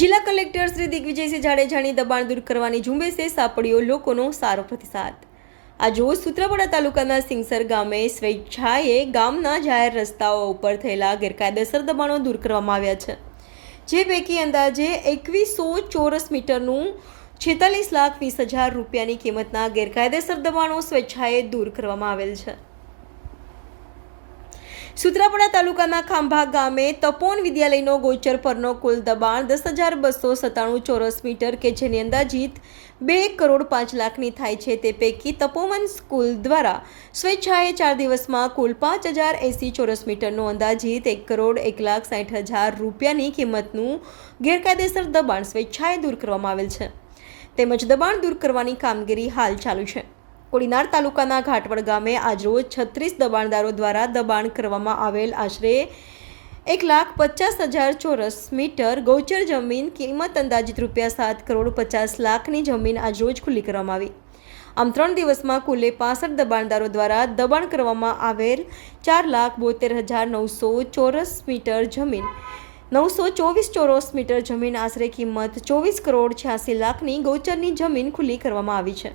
જિલ્લા કલેક્ટર શ્રી દિગ્વિજયસિંહ જાડેજાની દબાણ દૂર કરવાની ઝુંબેશે સાંપડ્યો લોકોનો સારો પ્રતિસાદ. આજે સુત્રાપાડા તાલુકાના સિંગસર ગામે સ્વેચ્છાએ ગામના જાહેર રસ્તાઓ ઉપર થયેલા ગેરકાયદેસર દબાણો દૂર કરવામાં આવ્યા છે. જે પૈકી અંદાજે એકવીસો ચોરસ મીટરનું છેતાલીસ લાખ વીસ હજાર રૂપિયાની કિંમતના ગેરકાયદેસર દબાણો સ્વેચ્છાએ દૂર કરવામાં આવેલ છે. સુત્રાપાડા તાલુકાના ખાંભા ગામે તપોન વિદ્યાલયનો ગોચર પરનો કુલ દબાણ દસ હજાર બસો સત્તાણું ચોરસ મીટર કે જેની અંદાજિત બે કરોડ પાંચ લાખની થાય છે તે પૈકી તપોવન સ્કૂલ દ્વારા સ્વેચ્છાએ ચાર દિવસમાં કુલ પાંચ હજાર એંસી ચોરસ મીટરનું અંદાજિત એક કરોડ એક લાખ સાઠ હજાર રૂપિયાની કિંમતનું ગેરકાયદેસર દબાણ સ્વેચ્છાએ દૂર કરવામાં આવેલ છે. તેમજ દબાણ દૂર કરવાની કામગીરી હાલ ચાલુ છે. કોડીનાર તાલુકાના ઘાટવડ ગામે આજરોજ છત્રીસ દબાણદારો દ્વારા દબાણ કરવામાં આવેલ આશરે એક લાખ પચાસ હજાર ચોરસ મીટર ગૌચર જમીન કિંમત અંદાજિત રૂપિયા સાત કરોડ પચાસ લાખની જમીન આજરોજ ખુલ્લી કરવામાં આવી. આમ ત્રણ દિવસમાં કુલે પાસઠ દબાણદારો દ્વારા દબાણ કરવામાં આવેલ ચાર લાખ બોતેર હજાર નવસો ચોરસ મીટર જમીન. નવસો ચોવીસ ચોરસ મીટર જમીન આશરે કિંમત ચોવીસ કરોડ છ્યાસી લાખની ગૌચરની જમીન ખુલ્લી કરવામાં આવી છે.